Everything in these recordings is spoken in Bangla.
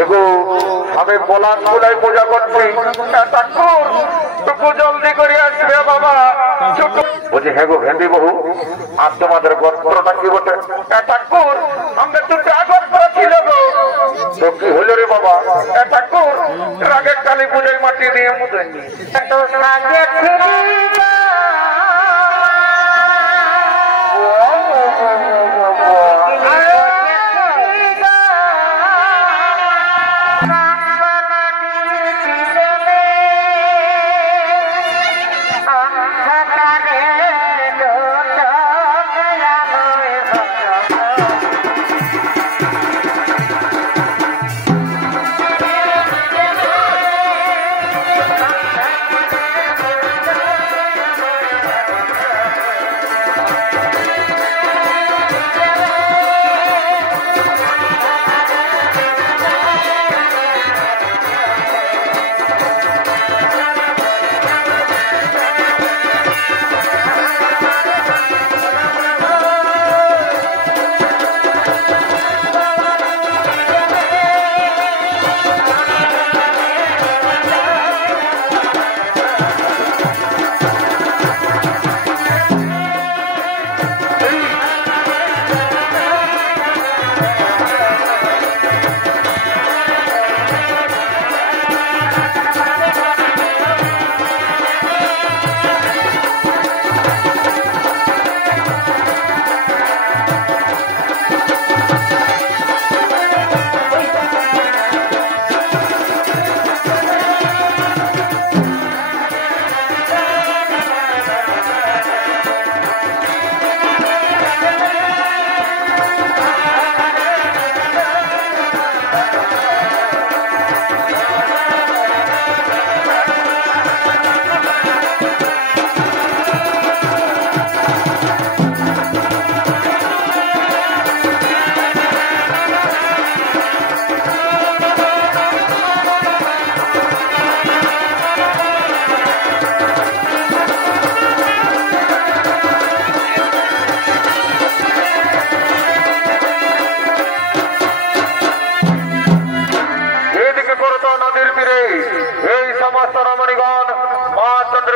এগো আমি পলাশ ফুলাই পূজা করছি, ঠাকুর টুকু জলদি করে আসবে বাবা। বলছি হ্যাঁ গো ভেন্দি বহু, আর তোমাদের গোত্রটা কি বটে? ঠাকুর আমরা দুটো আগস্ত্র ছিল গো। তো কি হলো রে বাবা? ঠাকুর রাগের কালী পূজায় মাটি দিয়ে মুদে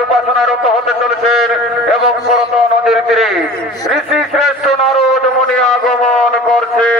উপাসনারত হতে চলেছেন এবং পরত নদীর তীরে ঋষি শ্রেষ্ঠ নারদ মুনি আগমন করছে।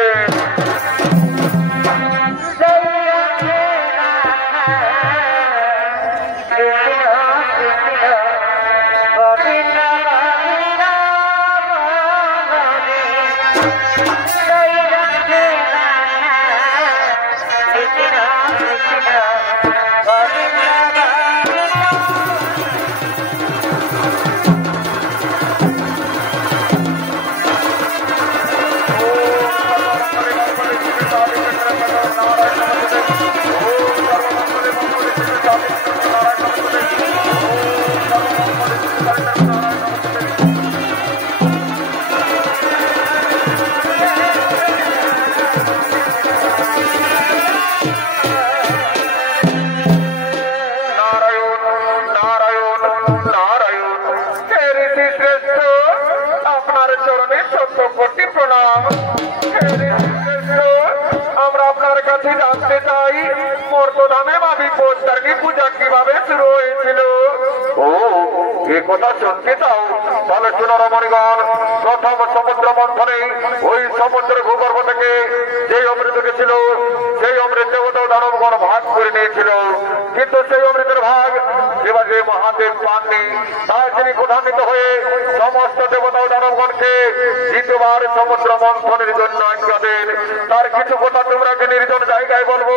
আমরা আপনার কাছে জানতে চাই মর্তধামে মা বিপত্তারিণী পূজা কিভাবে শুরু হয়েছিল। ও এ কথা শুনতে চাও? তাহলে শুনো রমণীগণ, প্রথম সমুদ্র মন্থনে ওই সমুদ্র ভূগর্ভ থেকে যে অমৃত গেছিল সেই অমৃত দেবতা দানবগণ ভাগ করে নিয়েছিল, কিন্তু সেই অমৃতের ভাগ এবার যে মহাদেব পাননি, তাই তিনি ক্রোধান্বিত হয়ে সমস্ত দেবতা ও দানবগণকে দ্বিতীয়বার সমুদ্র মন্থনের জন্য আজ্ঞা দেন। তার কিছু কথা তোমরাকে নির্জন জায়গায় বলবো,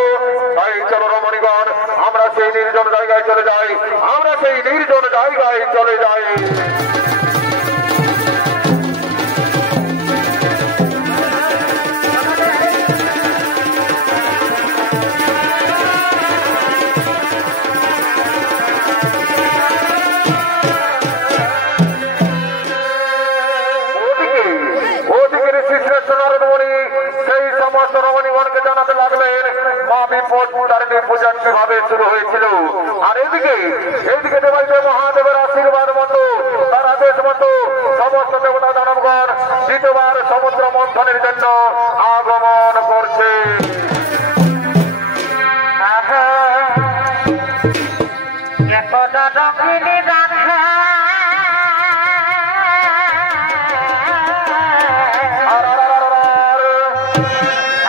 তাই চলো রমণীগণ আমরা সেই নির্জন জায়গায় চলে যাই, আমরা সেই নির্জন জায়গায় চলে যাই। রমণীগণকে জানাতে লাগলেন মা বিপত্তারিণী পূজা কিভাবে শুরু হয়েছিল। আর এইদিকে দেবাইতে মহাদেবের আশীর্বাদ মতো তার আদেশ মতো সমস্ত দেবতা দানবগণ দ্বিতীয়বার সমুদ্র মন্থনের জন্য আগমন করছে।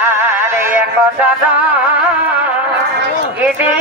আরে কথা ইদি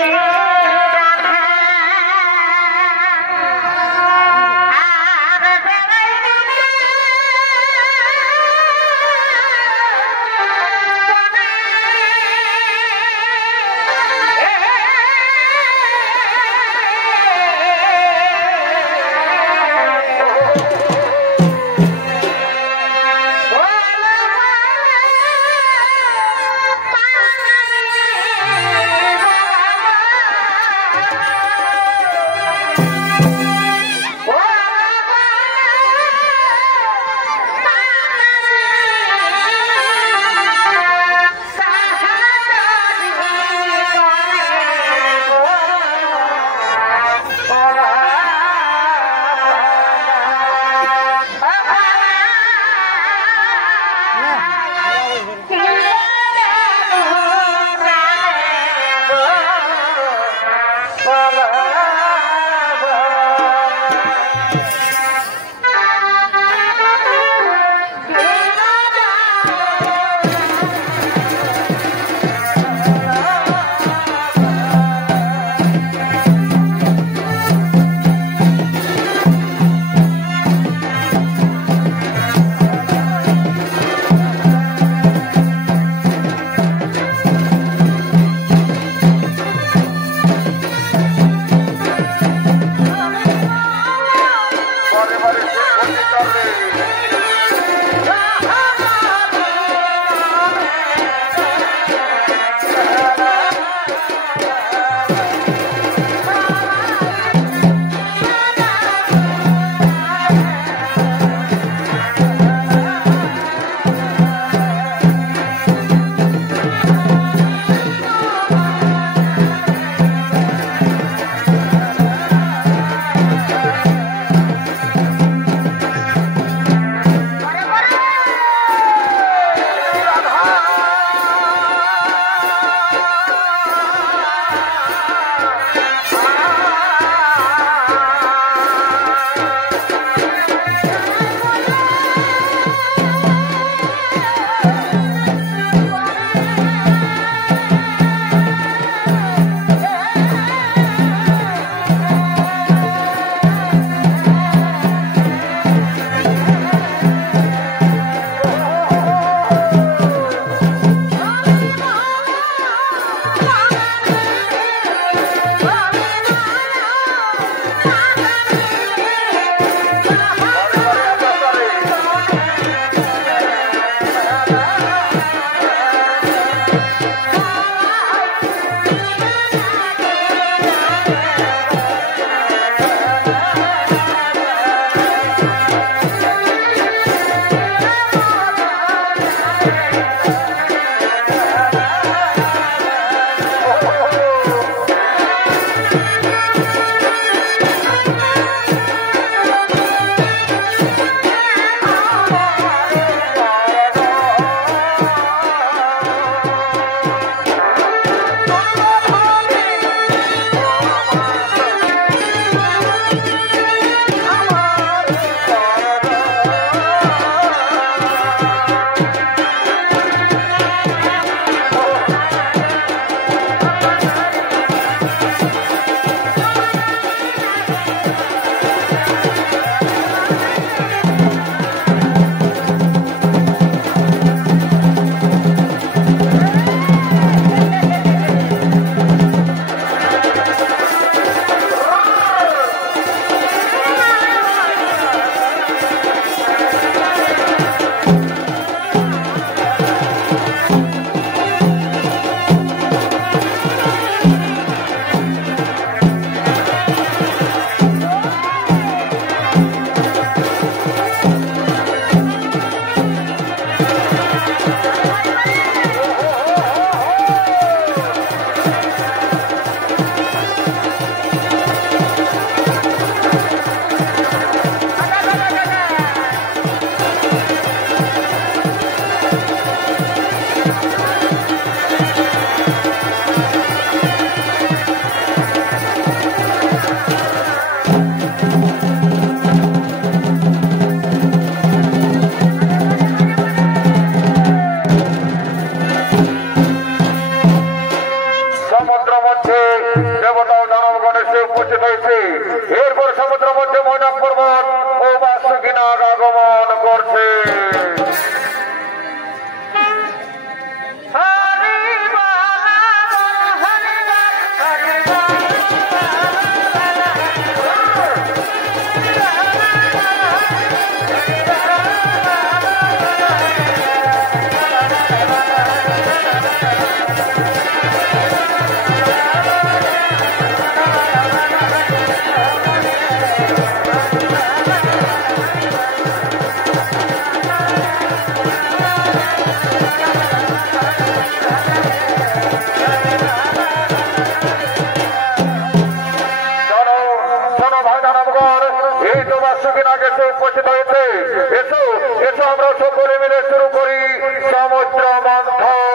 সমুদ্র মন্থন।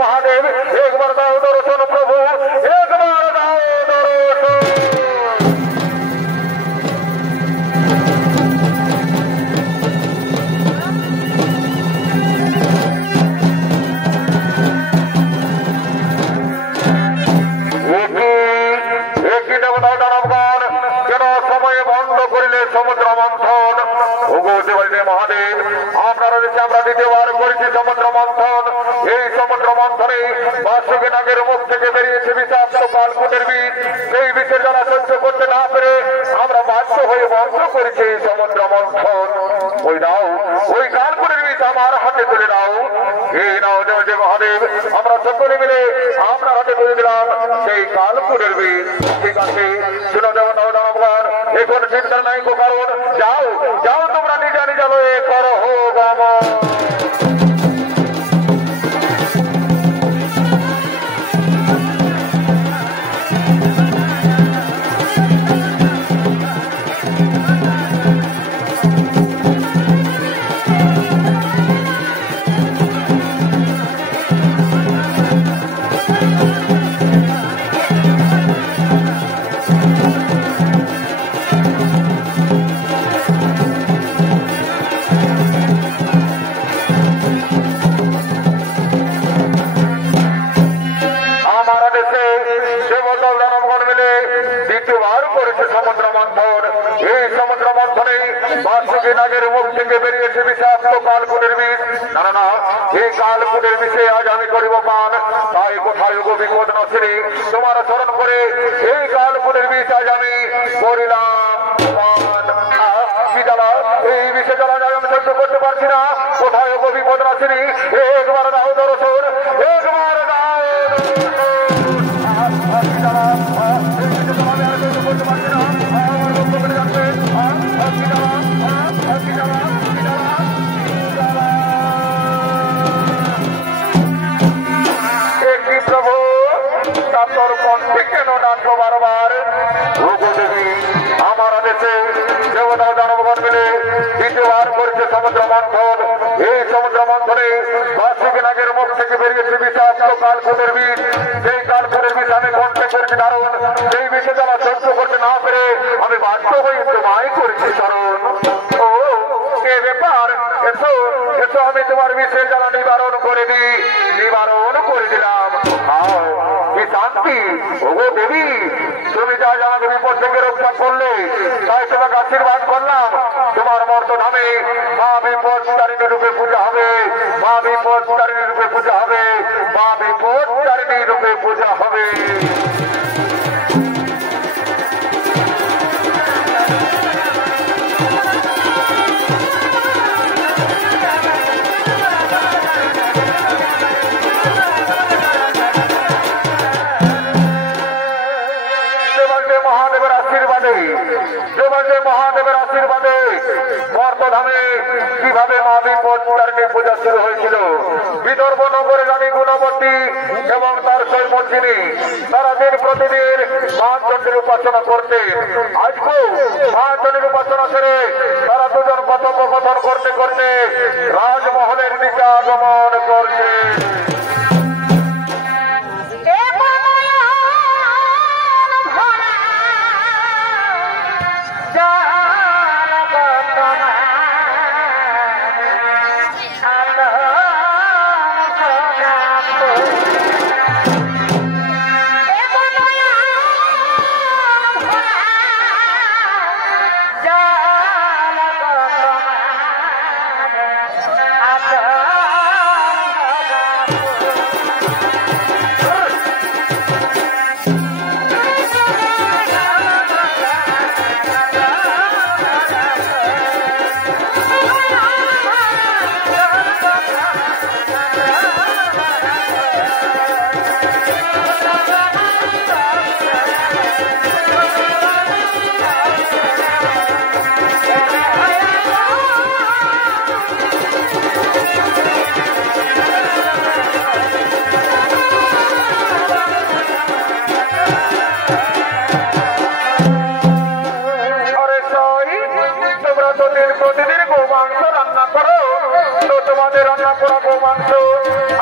মহাদেব একবার দাও দর্শন প্রভু, একবার দাও দর্শন। একই দেবতা দানবগণ কেন সময়ে বন্ধ করিলে সমুদ্র মন্থন। মহাদেব আপনারা আমরা দ্বিতীয়বার করেছি সমুদ্র মন্থন। এই সমুদ্র মন্থনে বাসুকি নাগের মুখ থেকে বেরিয়েছে বিষাক্ত কালকুটের বীজ। সেই বিষের যারা সহ্য করতে না পেরে আমরা বাধ্য হয়ে বন্ধ করেছি সমুদ্র মন্থন। ওই দাও ওই কালকুটের বীজ আমার হাতে তুলে দাও। এই নাও যে মহাদেব আমরা সকলে মিলে আপনার হাতে তুলে দিলাম সেই কালকুটের বীজ। ঠিক আছে শুনে দেব নাও দানবগণ, এখন চিন্তা নাই কারণ যাও যাও তোমরা নিজা নিজা লয়ে করো গমন। সমুদ্র মন্থন। এই সমুদ্র মন্থনে বাসুকি নাগের মুখ থেকে বেরিয়েছে বিষাক্ত কালকুটের বীজ। না না এই কালকুটের বিষে আজ আমি করিব পান। তাই কোথায় গো বিপদ নছিনি তোমার স্মরণ করে এই কালকুটের বীজ আজ আমি করিলাম পান। এই বিষে জ্বালা যায় আমি সহ্য করতে পারছি না। কোথায় গো বিপদ নছিনি একবার দাও দর্শন, একবার দাও করতে পারছি না। আমার লক্ষ্য করে যাচ্ছে একটি প্রভু তার কণ্ঠে কেন ডাকবো বারবার। দেবী আমার দেশে দেবতা দানবগণ মিলে দ্বিতীয়বার করেছে সমুদ্র মন্থন। এই সমুদ্র মন্থনে বাসুকি নাগের মুখ থেকে বেরিয়েছে বিষাক্ত কালকুটের বীজ। সেই কালকুটের বীজ আমি কণ্ঠে করেছি ধারণ। সেই বিষে যারা সহ্য করতে না পেরে আমি বাধ্য হয়ে তোমায় করেছি স্মরণ। ও এ ব্যাপার, এসো এসো আমি তোমার বিষের জ্বালা নিবারণ করে দিই, নিবারণ করে দিলাম। কি শান্তি ওগো দেবী, তুমি যা আমাকে বিপদ থেকে রক্ষা করলে তাই তোমাকে আশীর্বাদ করলাম। তোমার মর্তধামে মা বিপদ তারিণী রূপে পূজা হবে, মা বিপদ তারিণী রূপে পূজা হবে, মা বিপদ তারিণী রূপে পূজা হবে। মহাদেবের আশীর্বাদে মর্তধামে কিভাবে মা বিপদ তারিণী পূজা শুরু হয়েছিল। বিদর্ভ নগরে রানী গুণবতী এবং তার সৈমন্ত্রিনী তারা দিন প্রতিদিন মা চণ্ডীর উপাসনা করতেন। আজকেও মা চণ্ডীর উপাসনা করে তারা দুজন কথোপকথন করতে করতে রাজমহলের দিকে আগমন করছে। করা গো মাংস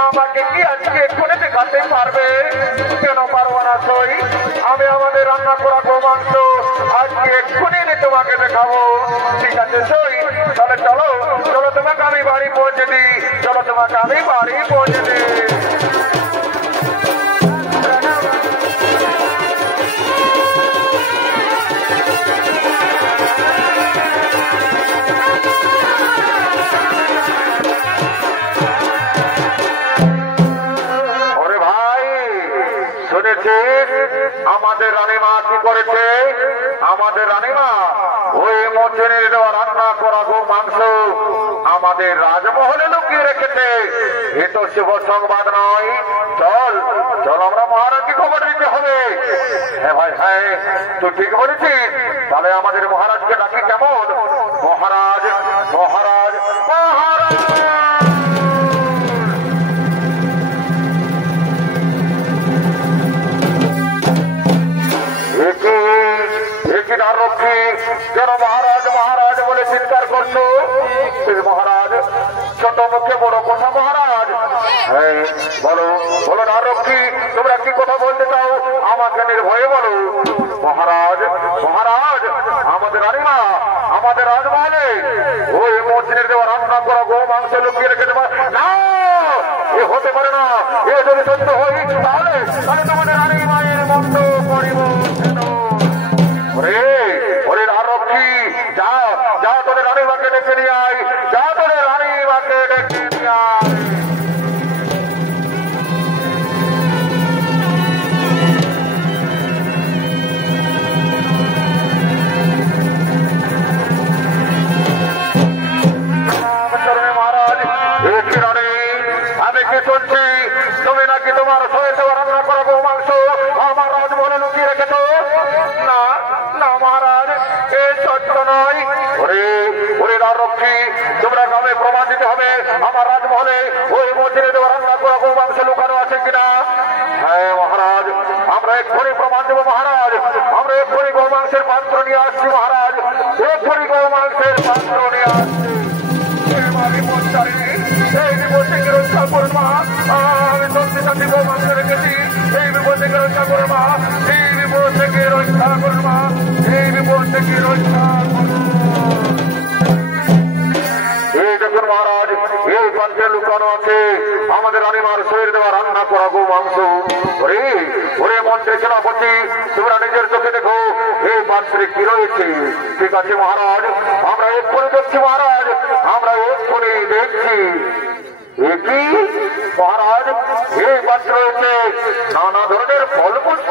আমাকে কি আজকে এক্ষুনি দেখাতে পারবে? কেন পারবো না সই? আমি আমাদের রান্না করা গো মাংস আজকে এক্ষুনি তোমাকে দেখাবো। ঠিক আছে সই, তাহলে চলো চলো তোমাকে আমি বাড়ি পৌঁছে দিই। চলো তোমাকে আমি বাড়ি পৌঁছে দিই। আমাদের রানীমা কি করেছে? আমাদের রানীমা ওই মন্দিরের দেওয়া রান্না করা গো মাংস আমাদের রাজমহলে লুকিয়ে রেখেছে। এ তো শুভ সংবাদ নয়। চল চল আমরা মহারাজকে খবর দিতে হবে। হ্যাঁ ভাই হ্যাঁ, তুই ঠিক বলেছিস। তাহলে আমাদের মহারাজকে ডাকি কেমন? মহারাজ মহারাজ মহারাজ রক্ষী কেন মহারাজ মহারাজ বলে চিৎকার করছো? মহারাজ ছোট মুখে বড় কথা মহারাজ। হ্যাঁ বলো বলো না রক্ষী, তোমরা কি কথা বলতে চাও আমাকে নির্ভয়ে বলো। মহারাজ মহারাজ আমাদের রানীমা আমাদের রাজমহলে ওই মন্দিরের দেওয়া রান্না করা গো মাংস লুকিয়ে রেখে দেওয়া না, এ হতে পারে না। এ যদি সত্য হয় তাহলে তাহলে তোমাদের রানী মায়ের মন্দ করিব। ওরে রক্ষী যা যা তোদের রানীমাকে ডেকে নিয়ে আয়, যা তোদের রানীমাকে ডেকে নিয়ে আয়। মহারাজ আমি কি শুনছি তুমি নাকি তোমার শরীর দেওয়া রান্না করা গো মাংস আমার রাজমহলে লুকিয়ে রেখেছ? না না মহারাজ, এ সত্য নয়। ওরে ওরে রক্ষী, তোমরা গ্রামে প্রমাণ দিতে হবে আমার রাজমহলে ওই মন্দিরে দেওয়া রান্না করা গো মাংস লুকানো আছে কিনা। হ্যাঁ মহারাজ, আমরা এক্ষুনি প্রমাণ দেবো মহারাজ। আমরা এক্ষুনি গো মাংসের পাত্র নিয়ে আসছি মহারাজ, এক্ষুনি গো মাংসের পাত্র নিয়ে আসছি। এই বিপদে রক্ষা করুন মা, আমি সত্যি সত্যি গো মাংস রেখেছি। এই বিপদে রক্ষা করুন মা, এই বিপদ থেকে রক্ষা করুন মা, এই বিপদ থেকে রক্ষা করুন। এই দেখুন মহারাজ, এই পাত্রে লুকানো আছে আমাদের রানীমার শরীর দেওয়া রান্না করা গো মাংস। ওরে ওরে মন্ত্রী সেনাপতি, তোমরা নিজের চোখে দেখো এই পাত্রে কি রয়েছে। ঠিক আছে মহারাজ, আমরা এক্ষুনি দেখছি মহারাজ, আমরা এক্ষুনি দেখছি। কি মহারাজ, এই পাত্র রয়েছে নানা ধরনের ফল পুষ্প।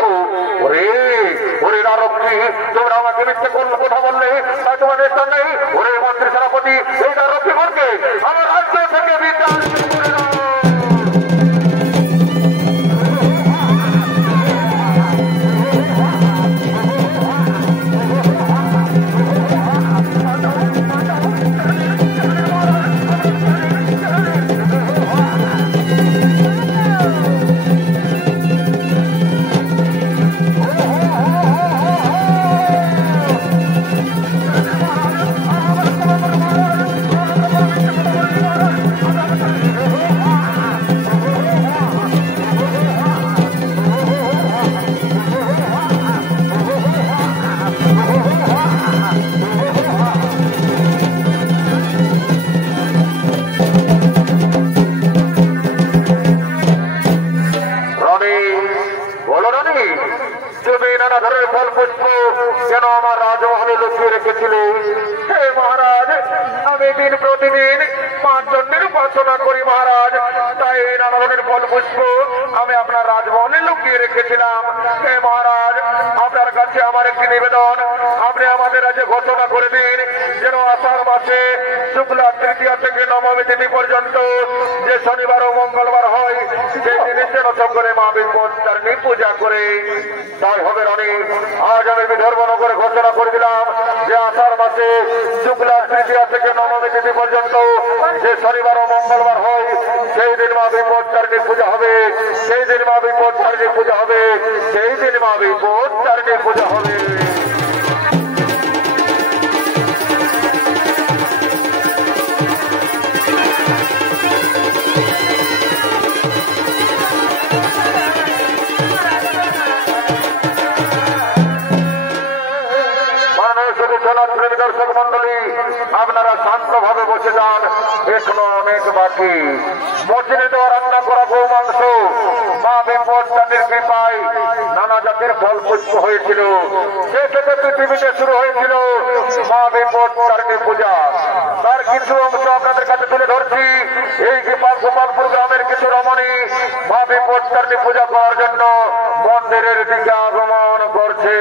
ওরে ওরে রক্ষী, তোমরা আমাকে মিথ্যে কথা বললে তাই তোমার স্থান নেই। ওরে মন্ত্রী সেনাপতি, এই রক্ষী বলকে আমার রাজ্য থেকে বিদায় করে দাও। আমি আপনার রাজভবনে লুকিয়ে রেখেছিলাম। হে মহারাজ, আপনার কাছে আমার একটি নিবেদন, আপনি আমাদের রাজ্যে ঘোষণা করে দিন যেন আষাঢ় মাসে শুক্লা তৃতীয়া থেকে নবমী তিথি পর্যন্ত যে শনিবার ও মঙ্গলবার হয় সেই দিনের যেন সকলে মা বিপত্তারিণী পূজা করে। তাই হবে রানী, আজ আমি বিদর্ভনগরে ঘোষণা করে দিলাম যে আষাঢ় মাসে শুক্লা তৃতীয়া থেকে নবমী তিথি পর্যন্ত যে শনিবার ও মঙ্গলবার হয় সেই দিন মা বিপত্তারিণী পূজা হবে, সেই দিন মা বিপত্তারিণী পূজা হবে, সেই দিন মা বিপত্তারিণী পূজা হবে। জগন্নাথ প্রেমী দর্শক মন্ডলী, আপনারা শান্তভাবে বসে যান, এখনো অনেক বাকি। মসজিদে দেওয়া রান্না করা গো মাংস মা বিপত্তানির কৃপায় নানা জাতির ফল পুষ্প হয়েছিল। সে থেকে পৃথিবীতে শুরু হয়েছিল মা বিপত্তারিণী পূজা। তার কিছু অংশ আপনাদের কাছে তুলে ধরছি। এই গোপালপুর গ্রামের কিছু রমণী মা বিপত্তারিণী পূজা করার জন্য মন্দিরের দিকে আগমন করছে।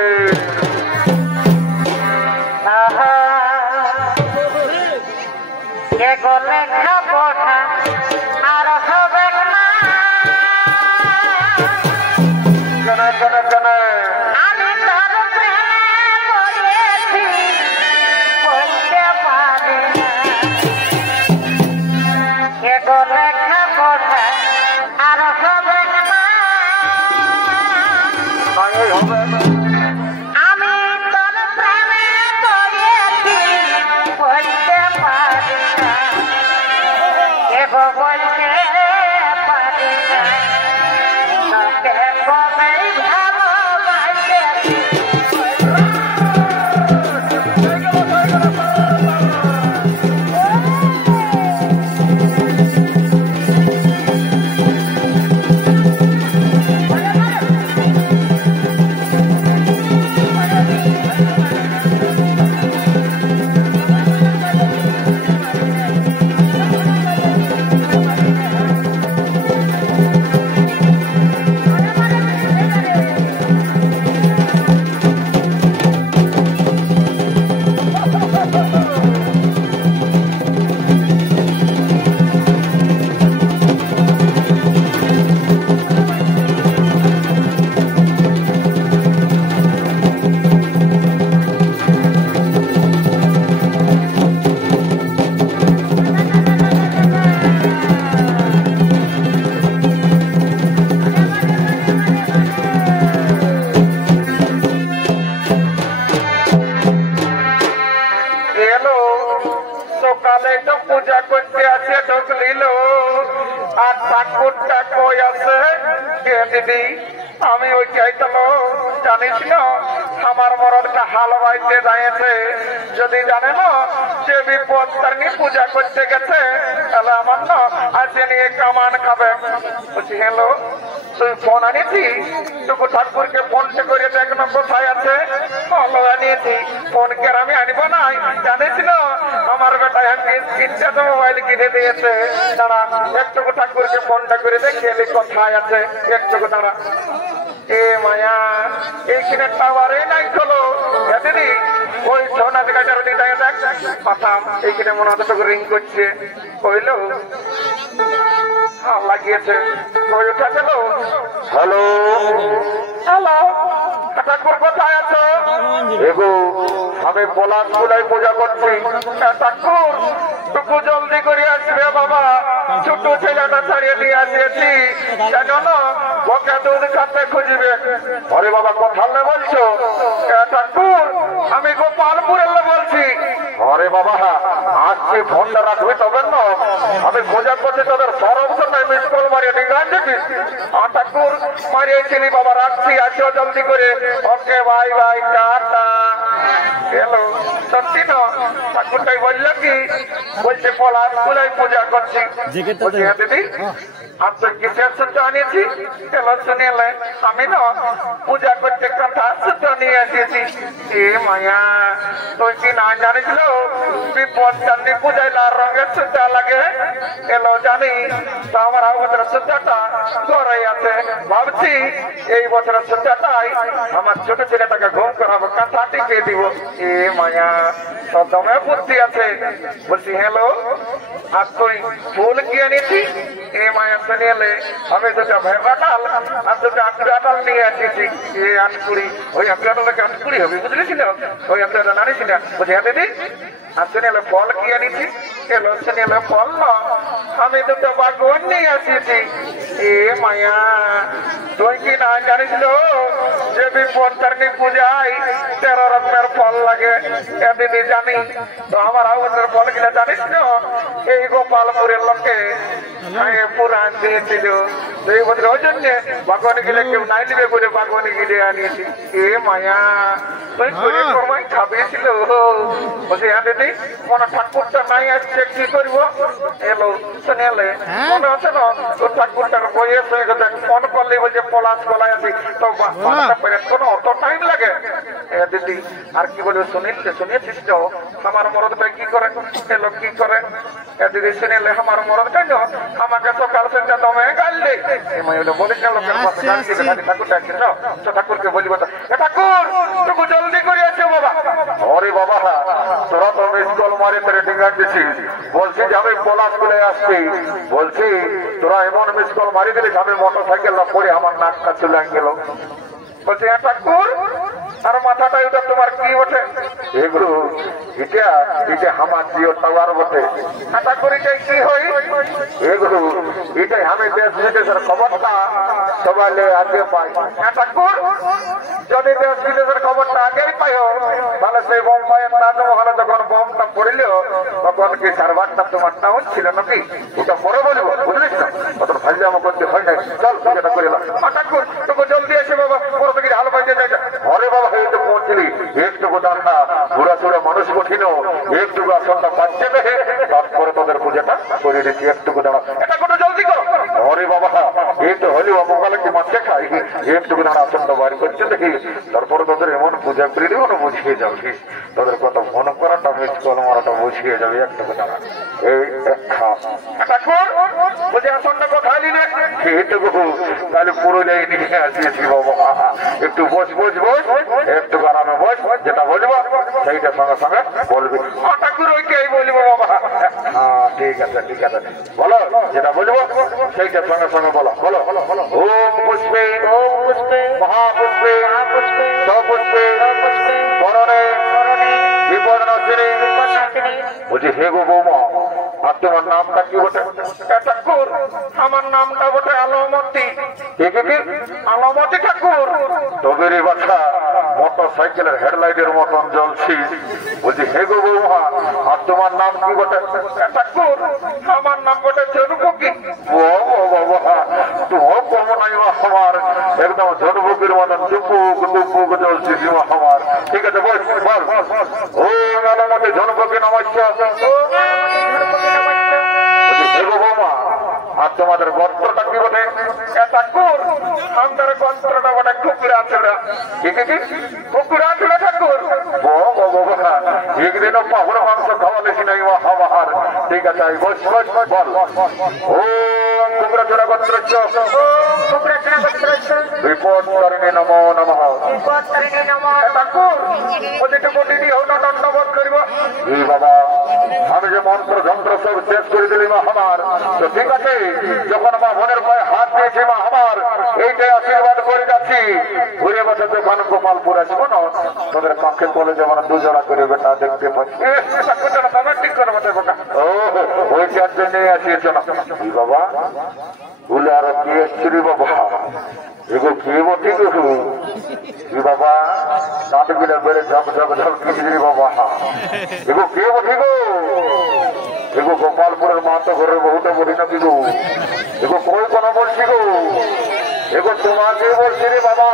পূজা করতে আছে ঢুকলিল আর ঠাকুরটা কই আছে দিদি? আমি ওই চাইতাম জানিস না আমার মরদটা হাল বাইতে যাইছে। যদি জানে না যে বিপত্তারিণী পূজা করতে গেছে তাহলে আমার না আসে নিয়ে কামান খাবে। বলছি হ্যালো, তুই ফোন আনিয়েছি? টুকু ঠাকুরকে ফোনটা করে দেখ না কোথায় আছে। আনিয়েছি ফোন কে আমি আনিব না? জানিস না আমার বেটায় তিনটা তো মোবাইল কিনে দিয়েছে। দাঁড়া একটুকু ঠাকুরকে ফোনটা করে দেখে কোথায় আছে। একটুকু দাঁড়া। এ মায়া, এইখানে টাওয়ারে নাই চলো দিদি, ওই সোনা গাছার দিকে দেখ পাঠাম। এইখানে মনে হতো রিং করছে। কইল লাগিয়েছে। ওই উঠা গেল। হ্যালো হ্যালো, ঠাকুর কোথায় আছো? এগো আমি পলাশ ফুলাই পূজা করছি। ঠাকুর টুকু জলদি করে আসবে বাবা, ছোট ছেলেটা ছাড়িয়ে দিয়ে আসিয়েছি জানো না, ওকে দুধ খাতে খুঁজবে। আরে বাবা কোথাও বলছো? ঠাকুর আমি গোপালপুরের বলছি। আরে বাবা আসছি, ফোনটা রাখবি তবে না। আমি পূজা করছি, তোদের সরবসটাই মিস কল মারিয়ে ঠিক আছে। ঠাকুর মারিয়েছিলি বাবা, রাখছি, আসো জলদি করে। Okay bye bye, tata. Hello, সত্যি না? ঠাকুরটাই বললো কি বলছে পলাশ ফুলাই পূজা করছি। হ্যাঁ দিদি, আপনার কিসের সূত্র আনিয়েছি? এলো শুনে আমি না পূজা করতে কথা সূত্র নিয়ে আসিয়েছি। এ মায়া, তুই কি না জানিস বিপত্তারিণী পূজায় লাল রঙের সূত্র লাগে? এলো জানি তো আমার বছরের সূত্রটা ঘরে আছে। ভাবছি এই বছরের সূত্রটাই আমার ছোট ছেলেটাকে ঘুম করাবো, কাঁথা টিপে দিব। এ মায়া, তোর দমে বুদ্ধি আছে। বলছি হ্যালো, আর তুই ফুল কি আনিয়েছি? এ মায়া শুনে এলে আমি দুটা ভেবা ডাল আর দুটা আটকুড়া ডাল নিয়ে আসিয়েছি। এ আটকুড়ি, ওই আটকুড়া ডালকে আটকুড়ি হবে বুঝলেছিল? ওই আটকুড়া ডাল আনিস না। বুঝে দিদি, আর শুনে এলে ফল কি আনিছি? এলো শুনে এলে ফল না, আমি দুটো বাগন নিয়ে আসিয়েছি। এ মায়া, তুই কি না জানিস যে বিপত্তারিণী পূজায় 13 রকমের ফল লাগে? দিদি জানি তো আমার আগুনের ফল কিনা জানিস না? এই গোপালপুরের লোকে পুরাণ দিয়েছিল সেই বছর ওই জন্যে বাগানে গেলে কেউ নাই দিবে বলে বাগানে গিয়ে আনিয়েছি। এ মায়া তুই করে কর্মাই খাবিয়েছিল বলছি হ্যাঁ দিদি মনে ঠাকুরটা নাই আসছে কি করবো এলো শুনে এলে মনে আছে না তোর ঠাকুরটার বইয়ের সঙ্গে ফোন করলেই বলছে পলাশ গলায় আছি তো কোনো অত টাইম লাগে দিদি আর কি বলবো শুনেছিস তো আমার মরদ ভাই কি করে এলো কি করে দিদি শুনেলে আমার মরদ কেন আমাকে সকাল সন্ধ্যা দমে গাল দেয় বলিস না লোকের পাশে গাল দিবে ঠাকুর ডাকছে না তো ঠাকুরকে বলিব ঠাকুর তোকে জলদি করে আছে বাবা ওরে বাবা তোরা তো মিস কল মারে তোরে ডিঙ্গা দিছিস বলছি যে আমি পলাশ করে আসছি বলছি তোরা এমন মিস কল মারি দিলিস আমি মোটর সাইকেল না পড়ে আমার নাকটা চলে গেল বলছি হ্যাঁ ঠাকুর আর মাথাটা এটা তোমার কি ওঠে এগুলো এটা আমার জিও টাওয়ার বটে ঠাকুর এটাই কি হয় এগুলো এটাই আমি দেশ বিদেশের খবরটা সবাই আগে পাই হ্যাঁ ঠাকুর যদি দেশ বিদেশের খবরটা আগেই পাইও তাহলে সেই বোম্বাইয়ের তাজমহলে যখন বোমটা পড়িল তখন কি সার্ভারটা তোমার টাউন ছিল নাকি ওটা পরে বলবো বুঝলিস না অত ফাইজামা করতে হয় নাই চল যেটা করে ঠাকুর তোকে জলদি এসে বাবা বড় থেকে হাল পাইতে যাই ঘরে বাবা হয়ে তো পৌঁছলি একটুকু দাঁড়া ঘোরা চোরা মানুষ কঠিন একটুকু আসনটা পাচ্ছে দেখে তারপরে তোদের পূজাটা করে দিচ্ছি একটুকু দাঁড়া এটা কোনো জলদি করো ঘরে বাবা এই তো হলি অপকালে কি মাছে খাই একটুকু দাঁড়া আসনটা বার করছে দেখি তারপরে তোদের এমন পূজা করে দিব না বুঝিয়ে যাবে তোদের কত মনে করাটা মিস কল মারাটা বুঝিয়ে যাবে একটুকু দাঁড়া এই ঠাকুর বুঝে আসনটা কোথায় নিলে এইটুকু তাহলে পুরুলিয়ায় নিয়ে আসিয়েছি বাবা একটু বস একটু আরামে বস যেটা বলবো সেইটা সঙ্গে সঙ্গে বলবি ঠাকুর ওইটাই বলবো বাবা হ্যাঁ ঠিক আছে বলো যেটা বলবো সেইটা সঙ্গে সঙ্গে বলো ওম পুষ্পে মহাপুষ্পে সপুষ্পে বরণে বিপদনাশিনী বলছি হে গো বৌমা আর তোমার নামটা কি বটে ঠাকুর আমার নামটা বটে আলমতি আলমতি ঠাকুর তবেরই বাচ্চা মোটর সাইকেলের হেডলাইটের মতন জ্বলছিস বলছি হে গো বৌমা আর তোমার নাম কি বটে ঠাকুর আমার নাম বটে জনবুকি বাবা তোমার কম নাই আমার একদম জনবুকির মতন টুপুক জ্বলছিস আমার ঠিক আছে বল ও আলমতি জনবুকি নমস্কার আর তোমাদের গন্ত্রটা কি বটে ঠাকুর আমাদের গন্ত্রটা বটে কুকুরা ছিল কুকুরা ছিল ঠাকুর একদিনও পাহুর মাংস খাওয়ালেছি নাই আমার ঠিক আছে বল ও কুকুরা চোরা গন্ত্র বিপদকারিণী নমো নমঃ ঠাকুর ওদিকে মোটিটি হোক না দণ্ডবোধ করিব এই বাবা আমি যে মন্ত্র যন্ত্র সব শেষ করে দিলি মা আমার তো ঠিক আছে যখন মা বোনের পায়ে হাত দিয়েছি মা আমার এইটাই আশীর্বাদ করে যাচ্ছি ঘুরে বসে যখন গোপালপুর আসবো না তোদের কাকে বলে যেমন দুজোড়া করে বেটা দেখতে পাচ্ছি ঠিক করে বটে বোকা ও ওই চার জন্য আসিয়েছ না বাবা বলে আরো কি এসছি বাবা এগো কে বটি গো বাবা দাঁত গিলে বেড়ে ঝক কিসরি বাবা এগো কে বটি গো এগো গোপালপুরের মাতো ঘরের বহুটা বলি না কি গো এগো কই কোনো বলছি গো এগো তোমাকে বলছি রে বাবা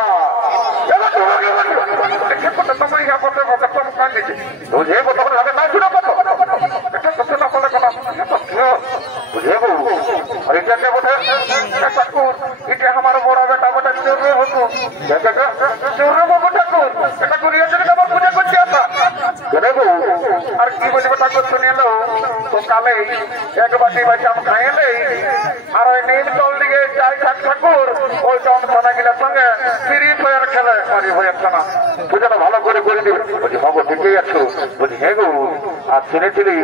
এটা আমার বড় বেটা বেটা চোর হতো চোর বাবু ঠাকুর এটা করিয়ে আমার পূজা করতে আসা আর কি বলবো ঠাকুর শুনে এলো তো কালে এক বাটি বাচ্চাম খাইলে আর ওই নীল তল দিকে যাই ঠাকুর ওই দম সোনা গিলার সঙ্গে ফ্রি ফায়ার খেলে ফ্রি ফায়ার খানা পূজাটা ভালো করে দিবে বলছি হবো ঠিকই আছো বলছি হ্যাঁ গো আর শুনেছিলি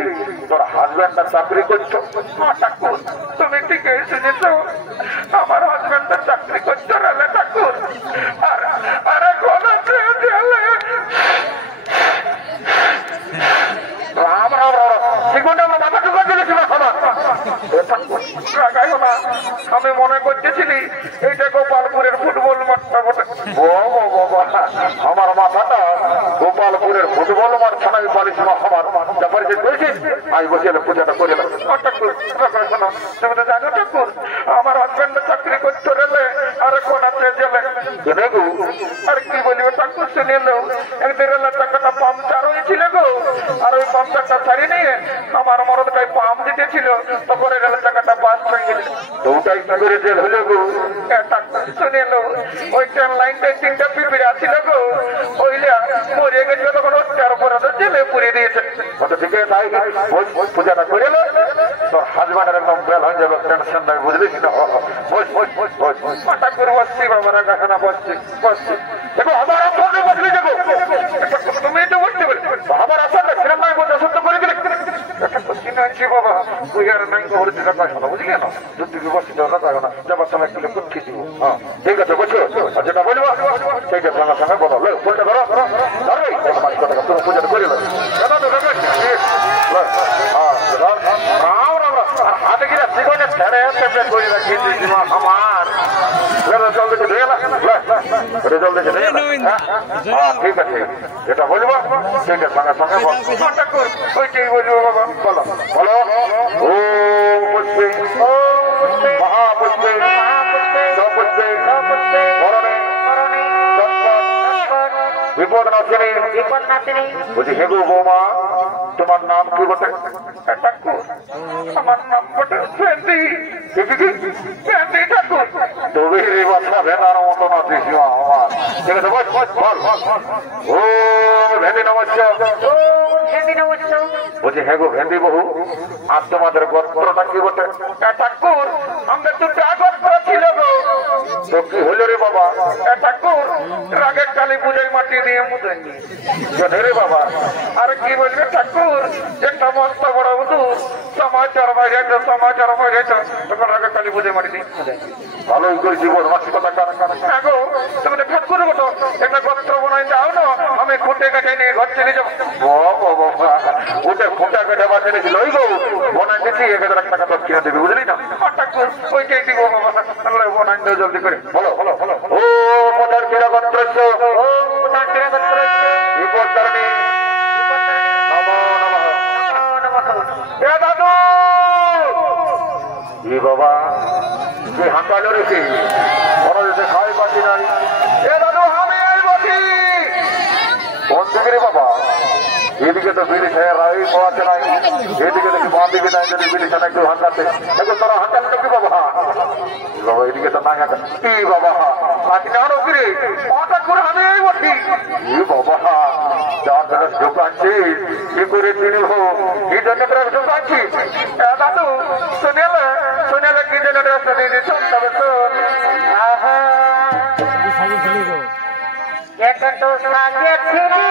তোর হাজব্যান্ডটা চাকরি করছো ঠাকুর তুমি ঠিকই শুনেছ আমার হাজব্যান্ডটা চাকরি করছো রেলে ঠাকুর আর এখন আছে জেলে আমি মনে করতেছিলি এইটা গোপালপুরের ফুটবল মাঠটা বটে আমার মাথাটা গোপালপুরের ফুটবল মাঠ ছাড়াই পারিস আমার ব্যাপারে যে করেছিস আমি বসে পূজাটা করে তুমি তো জানো ঠাকুর আমার হাজব্যান্ডের চাকরি করতো বসছে জেলে কেন গো? আর কি বলবো ঠাকুর শুনে এলো একদিন রেলের চাকাটা পাংচার হয়েছিল গো, আর ওই পাংচারটা ছাড়ি নিয়ে আমার মরদটাই পাম দিতেছিল, তারপরে রেলের চাকাটা বাস হয়ে গেল। ওটাই কি করে জেল হলো গো? ঠাকুর শুনে এলো ওই ট্রেন লাইনটাই 3টা পিঁপড়ে আসছিল গো, ওইলা মরে গেছিল তখন ওটার উপরে জেলে পুড়িয়ে দিয়েছে। ঠিক আছে তাই পূজাটা করে এলো, তোর হাজব্যান্ডের একদম বেল হয়ে যাবে, টেনশন নাই বুঝলি না? ঠাকুর বসছি বাবারা গাছানা বসছি বসছি দেখো আমার আসলে বসলি দেখো তুমি তো বসতে পারি আমার আসলে সেরকম নাই বলতে সত্য করে দিলে বাবা তুই আর নাই হরিতে রাখা বুঝলি না? দুদিকে বসছি তো রাখা না যাবার সময় একটু কুটকি দিব। হ্যাঁ ঠিক আছে বসো, আর যেটা বলবো সেই যে সঙ্গে সঙ্গে বলো ফুলটা ধরো তুমি পূজাটা করে হাতে কিনা জীবনে ছেড়ে করে রাখি আমার রেজাল্ট দেখে ঠিক আছে যেটা বলবো ঠিক আছে সঙ্গে সঙ্গে ওইটাই বলবো বাবা বলো বলো ও পুষ্পে মহাপুষ্পে পুষ্পে বিপদ নাশিনী বলছি হে গো বৌমা তোমার নাম কি বটে? আমার নাম বটে ঠাকুর। তবে রে বাচ্চা ভেনার মতো না দিছি আমার। ঠিক আছে বল ও ভেন্দি নমস্কার। বলছি হে গো ভেন্দি বহু আর তোমাদের গোত্রটা কি বটে? ঠাকুর আমাদের 2টা গোত্র ছিল গো। তো কি হলো রে বাবা? ঠাকুর রাগের কালী পূজায় মাটি দিয়ে মুদাই রে বাবা। আর কি বলবে ঠাকুর একটা মস্ত বড় হুজুর সমাচার বাজাইতো তখন রাগের কালী পূজায় মাটি দিয়ে ভালোই করে জীবন মাসি কথা গো তুমি ঠাকুর বলো একটা গোত্র বানাই দাও না, আমি খুঁটে কাটে নিয়ে ঘর চলে যাবো। ওটা খুঁটা কেটে বাঁচে নিয়েছিল ওই গো বনাই দিচ্ছি 1000 টাকা তো কিনে দেবে বুঝলি না? ঠাকুর ওইটাই দিব বাবা বনাই দেও জলদি করে বলো বলো বলো ও কোথার কিরা গোত্র ও কোথার কিরা গোত্র বিপদতারিণী নমো নমঃ এ দাদু এ বাবা যে হাঁটালো রেখে কোনো যেতে খাই পাচ্ছি নাই। এ দাদু আমি এই বসি কোন দিকে রে বাবা? এদিকে তো বিড়ি খেয়ে রাই পাওয়াছে নাই, এদিকে দেখি বাঁ দিকে নাই যদি বিড়ি খেয়ে একটু হাঁটাতে দেখো তারা হাঁটালো কি বাবা? বাবা এদিকে তো নাই হাঁটা কি বাবা পাচ্ছি না ফিরে পাটা করে আমি এই বসি এ বাবা যার জন্য ঢুকাচ্ছি কি করে চিনি হো কি জন্য ঢুকাচ্ছি? দাদু শুনেলে কি জন্য রাস্তা দিয়ে দিচ্ছ তবে শোন একটু সাজিয়ে ছিলি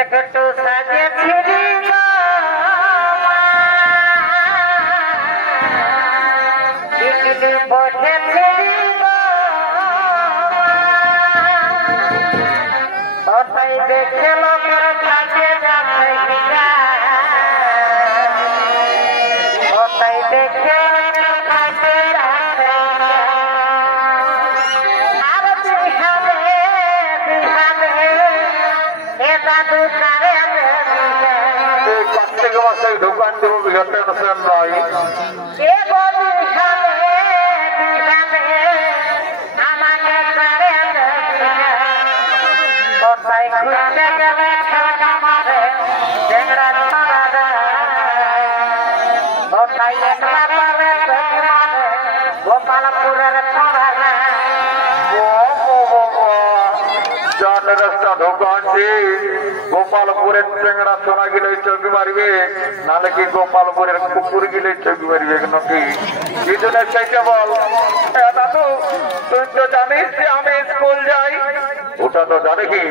একটু সাজিয়ে ছিলি দেখে লোকের থাকে যাচ্ছে ওটাই দেখে থাকে যাচ্ছে আর বিহারে এ দাদু কারে কার্তিক মাসে দোকান দেবো বিঘটে নয় এ বলি আমাকে কারে ওটাই খুঁজতে গেলে খেলা মারে ডেংরা ওটাই একলা পারে গোপালপুরের রাস্তা ঢোকাচ্ছি গোপালপুরের টেংরা সোনা গেলে চৌকি মারবে নাহলে কি গোপালপুরের কুকুর গেলে চৌকি মারবে নাকি কি জন্য সেইটা বল? দাদু তুই তো জানিস যে আমি স্কুল যাই। ওটা তো জানি কি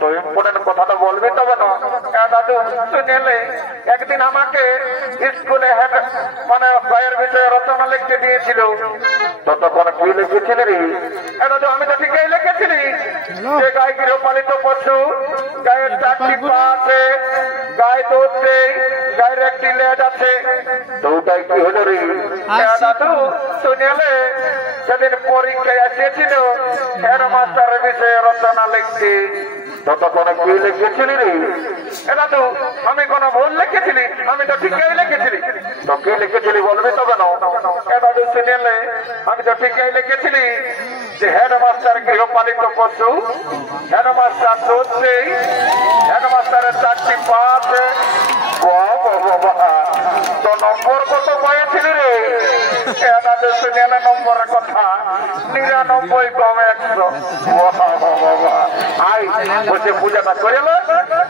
তো ইম্পর্টেন্ট কথাটা বলবি তবে না? দাদু শুনেলে একদিন আমাকে স্কুলে মানে গায়ের বিষয়ে রচনা লিখতে দিয়েছিল। ততক্ষণ কি লিখেছিলি রে? দাদু আমি তো ঠিকই লিখেছিলি যে গায়ে গৃহপালিত পশু, গায়ের 4টি পা আছে, গায়ে দুধ দেয়, গায়ের একটি লেজ আছে। তো ওটাই কি হলো রে? দাদু শুনেলে সেদিন পরীক্ষায় এসেছিল হেড মাস্টারের বিষয়ে রচনা লিখতে ততক্ষণ কি লিখেছিলি রে? এটা তো আমি কোনো ভুল লিখেছিলি? আমি তো ঠিকই লিখেছিলি। তো কি লিখেছিলি বলবি তো কেন? এটা তো শুনেলে আমি তো ঠিকই লিখেছিলি যে হেডমাস্টার গৃহপালিত পশু, হেডমাস্টার তো হচ্ছেই হেডমাস্টারের 4টি পা আছে। তো নম্বর কত পেয়েছিলি রে? এটা তো শুনেলে নম্বরের কথা 99 কম 100। আই বসে পূজাটা করে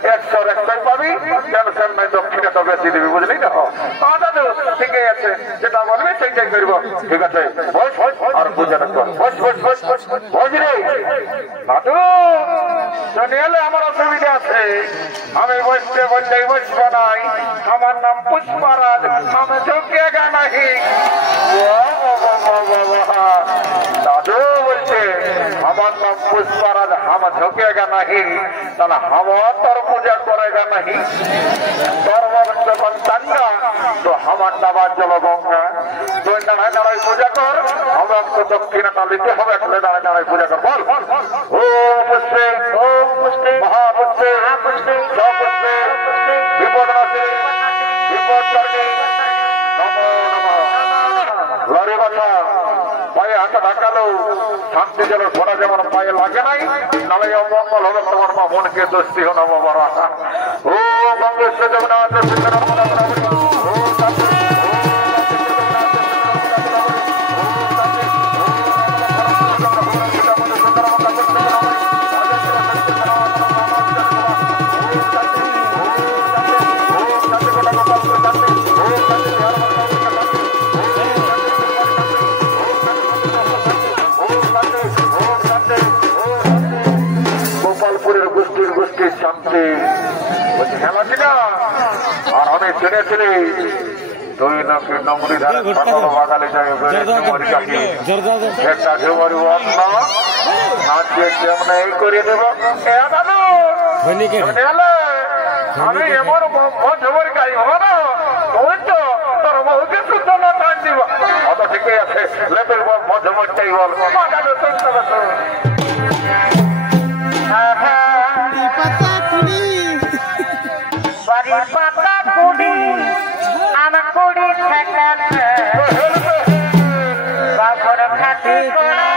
100 100 পাবি, টেনশন নাই, দক্ষিণাটা বেশি দিবি, বুঝলি না? দাদু ঠিকই আছে, যেটা বলবি সেইটাই করবো। ঠিক আছে, বস আর পূজাটা কর। বস বস বস বস বস রে দাদু। শুনিলে আমার অসুবিধা আছে, আমি বসতে বললেই বসবো নাই। আমার নাম পুষ্পারাজ, আমি ঝুঁকিয়েগা নাহি। দাদু বলছে আমার নাম পুষ্পারাজ, हम झुकेगा नहीं, তাহলে हम তোর পূজা করেगा नहीं। তোর যখন চাঙ্গা তো আমার দাবার জল গঙ্গা। তুই দাঁড়ায় দাঁড়ায় পূজা কর, আমার তো দক্ষিণাটা নিতে হবে। তাহলে দাঁড়ায় দাঁড়ায় পূজা কর। বল ও পুষ্পে, ও পুষ্পে, মহাপুষ্পে, সপুষ্পে, বিপদনাশী, বিপদকারী, নমো নমঃ। লড়ে বাছা পায়ে হাতে ঢাকালো, শান্তি যেন ঘোড়া যেমন পায়ে লাগে নাই, নালে অমঙ্গল হবে তোমার মা মনকে দোষী হো নম বরা। ও মঙ্গলেশ্বর জগন্নাথ শান্তি খেলা ছিল। আর আমি শুনেছিলি তুই নাকি ডুমরি ধারে বাগালে যাই একটা ঝুমরি অন্য আজকে কেমন এই করে দেবো। আমি এমন ঝুমরি গাই হবো না, ওই তো তোর বহুকে সূচনা টান দিব। অত ঠিকই আছে, লেপের বল মধ্যমটাই বল। পাতা কুড়ি আমার কুড়ি ঠেকাছে বাপর খাতি করা